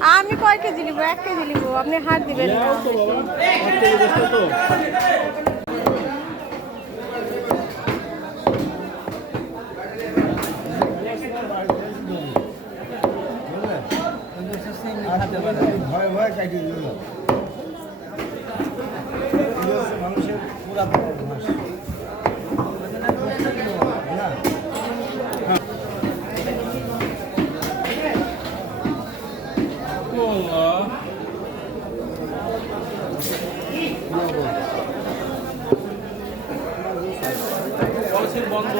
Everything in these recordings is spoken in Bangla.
আমি কয় কেজি নিব? 1 কেজি নিব। আপনি হাত দিবেন না ভয় ভয় কাটিয়ে দিল মানুষের পুরাতন অভ্যাস বন্ধ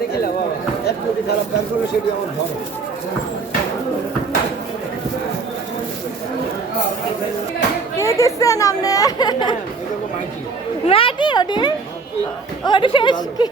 দেখিলা বাবা এক কোটি খারাপ কাজ করলে সেটি আমার ধরো কি দিচ্ছেন আপনি? মাটি ওটি ওটি শেষ কি?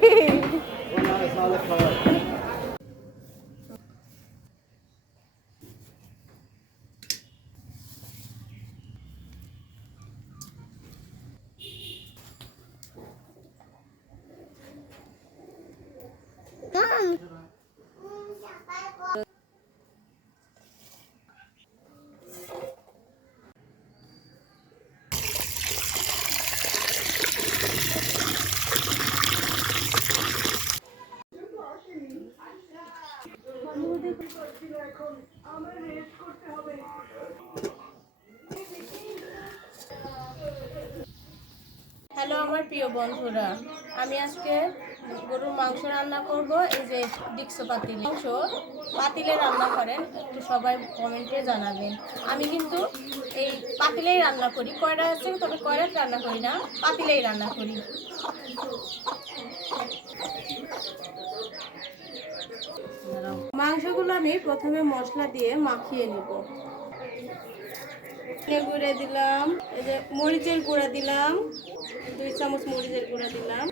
হ্যালো আমার প্রিয় বন্ধুরা, আমি আজকে গরুর মাংস রান্না করব। এই যে ডিক্সো পাতিল মাংস পাতিলে রান্না করেন, একটু সবাই কমেন্টে জানাবেন। আমি কিন্তু এই পাতিলেই রান্না করি, কয়রা আছে তবে কয়রাত রান্না করি না, পাতিলেই রান্না করি। মাংসগুলো আমি প্রথমে মশলা দিয়ে মাখিয়ে নিব। গুঁড়া দিলাম, এই যে মরিচের গুঁড়া দিলাম, 2 চামচ মরিচের গুঁড়া দিলাম,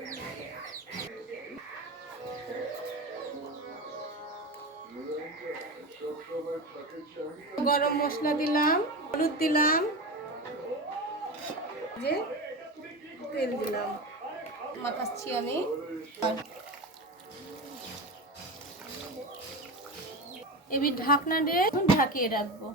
গরম মশলা দিলাম, হলুদ দিলাম, যে তেল দিলাম, মাখাচ্ছি আমি। এবার ঢাকনা দিয়ে ঢাকিয়ে রাখবো।